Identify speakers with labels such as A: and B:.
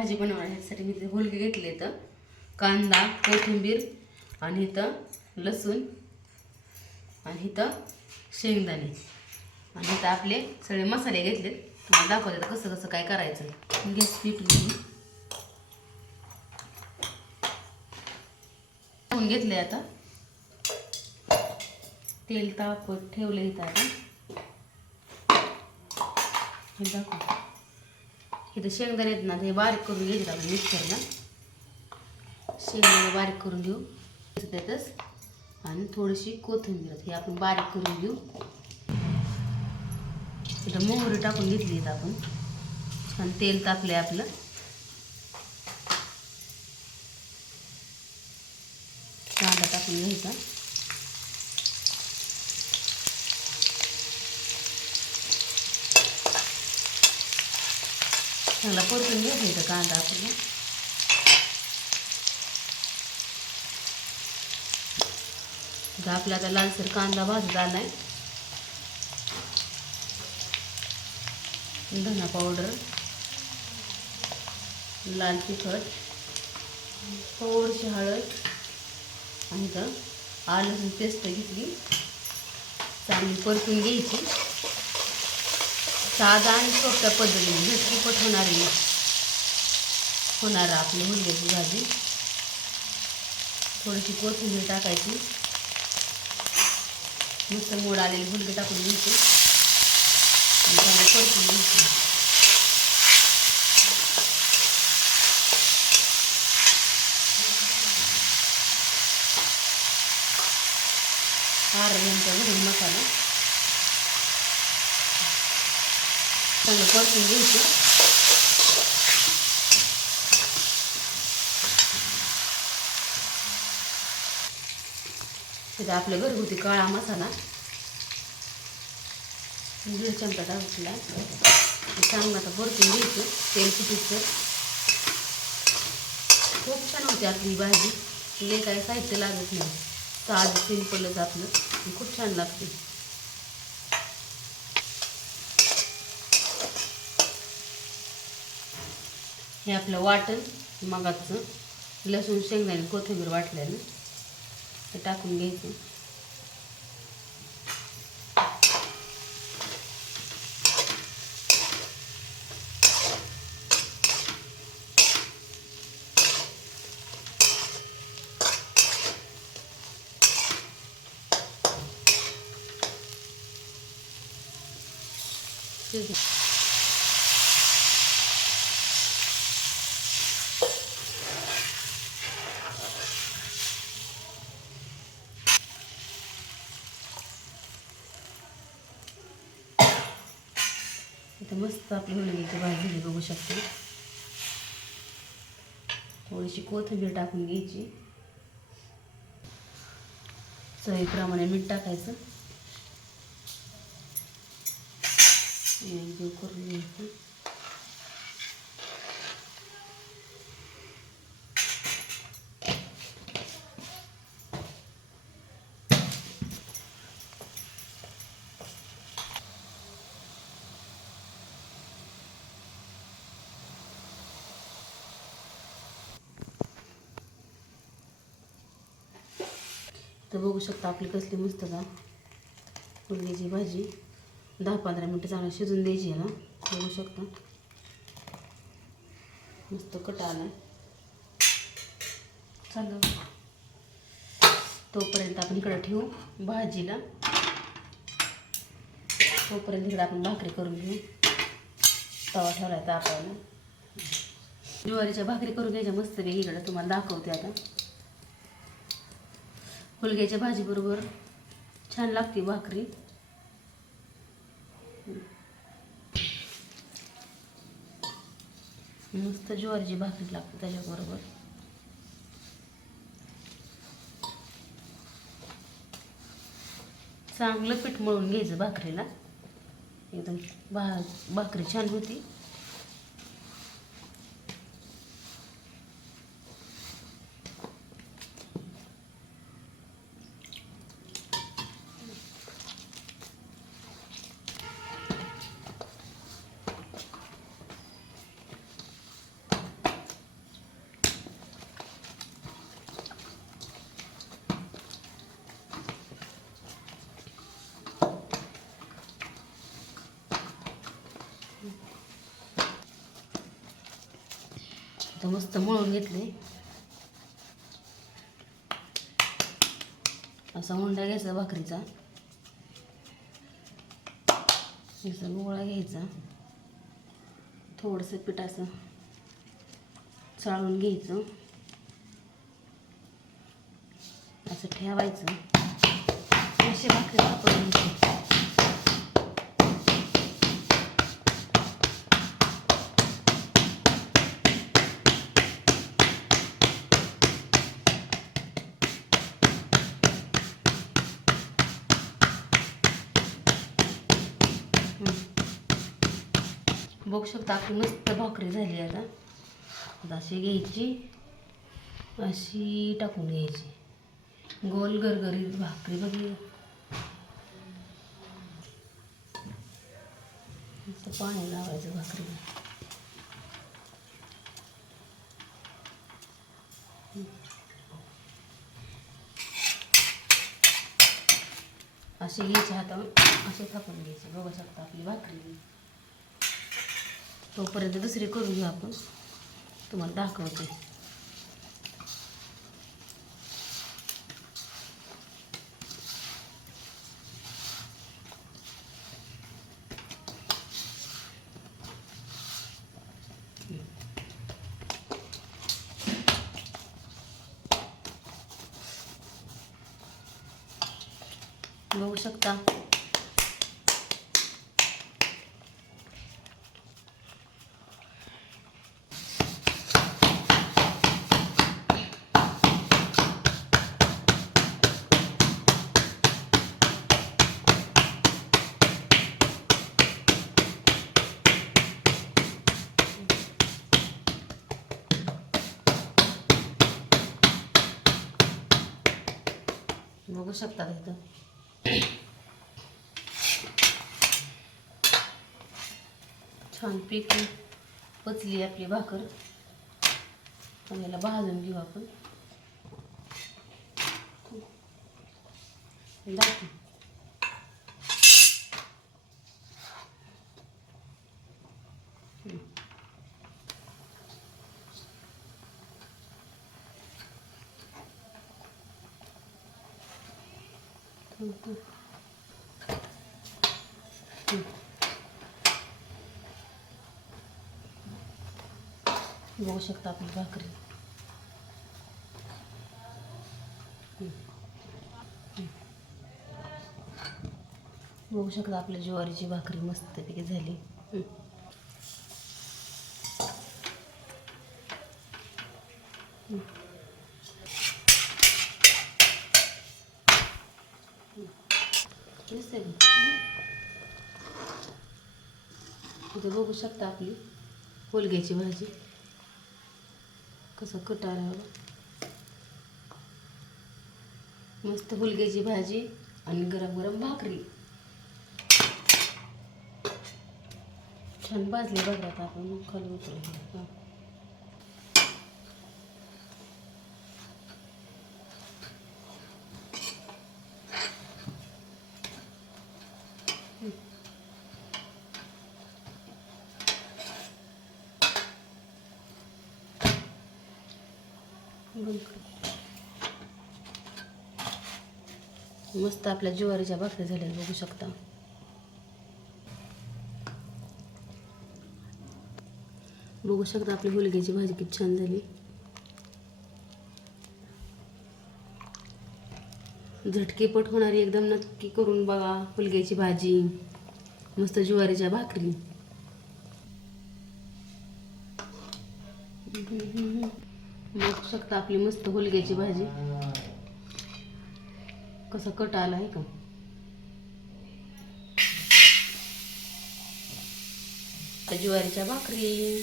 A: भाजी बनवण्यासाठी मी ते हुलगे घेतले तर कांदा कोथिंबीर आणि इथं लसूण आणि इथं शेंगदाणे. आणि इथं आपले सगळे मसाले घेतले तुम्हाला दाखवते आता कसं कसं काय करायचं. गॅस पेटून घेतले आता. तेल तापत ठेवलं इथं आता. हे दाखव इथं शेंगदाणे आहेत ना ते बारीक करून घ्यायचे आपण मिक्सरला. शेंगदाणे बारीक करून घेऊ. त्यातच आणि थोडीशी कोथिंबीर हे आपण बारीक करून घेऊ. इथं मोहरी टाकून घेतली इथं आपण. छान तेल तापलंय आपलं. कांदा टाकून घ्यायचा. चांगला परतून घ्यायचा इथं कांदा आपला इथं आपला आता लालसर कांदा भाजत आलाय धना पावडर लाल तिखट थोडीशी हळद आणि तर आलं पेस्ट घेतली चांगली परतून घ्यायची साधा आणि सोप्या पद्धतीने झटपट होणारी होणार आपली मुलग्याची भाजी. थोडीशी कोथिंबीर टाकायची. नुसतं मोड आलेली भुलगी टाकून घ्यायची. आणि त्याला परतून घ्यायची. आर नंतर घरून मसाला. चांगलं परतून घ्यायचं इथं आपलं घरगुती काळा मसाला दीड चमचा टाकला चांगला आता परतून घ्यायचं तेल सुटीचं खूप छान होते आपली भाजी. तिला काय साहित्य लागत नाही. तर साधं सिंपलच आपलं. खूप छान लागते. हे आपलं वाटण मगाचं लसूण शेंगदाणे कोथिंबीर वाटल्यानं ते टाकून घ्यायचं Thank you. इथं मस्त आपली मुलगीची भाजी बघू शकते. थोडीशी कोथिंबीर टाकून घ्यायची. चवीप्रमाणे मीठ टाकायचं. करून घ्यायचं. तर बघू शकता आपली कसली मस्त का? मुलगीची भाजी. दहा पंधरा मिनटं चांगलं शिजून द्यायची आहे ना? बघू शकता. मस्त कटा आला चालू. तोपर्यंत आपण इकडं ठेवू भाजीला. तोपर्यंत इकडं आपण भाकरी करून घेऊ. तवा ठेवला तापायला. ज्वारीच्या भाकरी करून घ्यायच्या मस्त वेगळी इकडं तुम्हाला दाखवते आता. हुलग्याच्या भाजीबरोबर छान लागते भाकरी. मस्त ज्वारीची भाकरी लागते त्याच्याबरोबर. चांगलं पीठ मळून घ्यायचं भाकरीला. एकदम भा भाकरी छान होती. तर मस्त मळून घेतले. असा हुंडा घ्यायचा भाकरीचा. असा गोळा घ्यायचा. थोडंसं पिठाचं चाळून घ्यायचं. असं ठेवायचं. असे भाकरी वापरून घ्यायचे. बघू शकता आपली मस्त भाकरी झाली आता. आता अशी घ्यायची अशी टाकून घ्यायची. गोल गरगरीत भाकरी बघली पाणी लावायचं भाकरी अशी घ्यायची हातावर अशी थापून घ्यायची. बघू शकता आपली भाकरी. तोपर्यंत दुसरी करून घेऊ आपण. तुम्हाला दाखवते. बघू शकता. बघू शकता छान पीक पचली आपली भाकर घू भाजून घेऊ आपण दाखव बघू शकता आपली भाकरी. बघू शकता आपल्या ज्वारीची भाकरी मस्तपैकी झाली. दिसते इथं इथे बघू शकता आपली हुलग्याची भाजी. कसं कट मस्त हुलग्याची भाजी आणि गरम गरम भाकरी. छान भाजली बघा आपण. खाली उतरू मस्त आपल्या ज्वारीच्या भाकरी झाल्या बघू शकता. बघू शकता आपली हुलग्याची भाजी किती छान झाली. झटकेपट होणारी एकदम नक्की करून बघा हुलग्याची भाजी. मस्त ज्वारीच्या भाकरी. बघू शकता आपली मस्त होलग्याची भाजी. कसा कट आला आहे का? ज्वारीच्या भाकरी.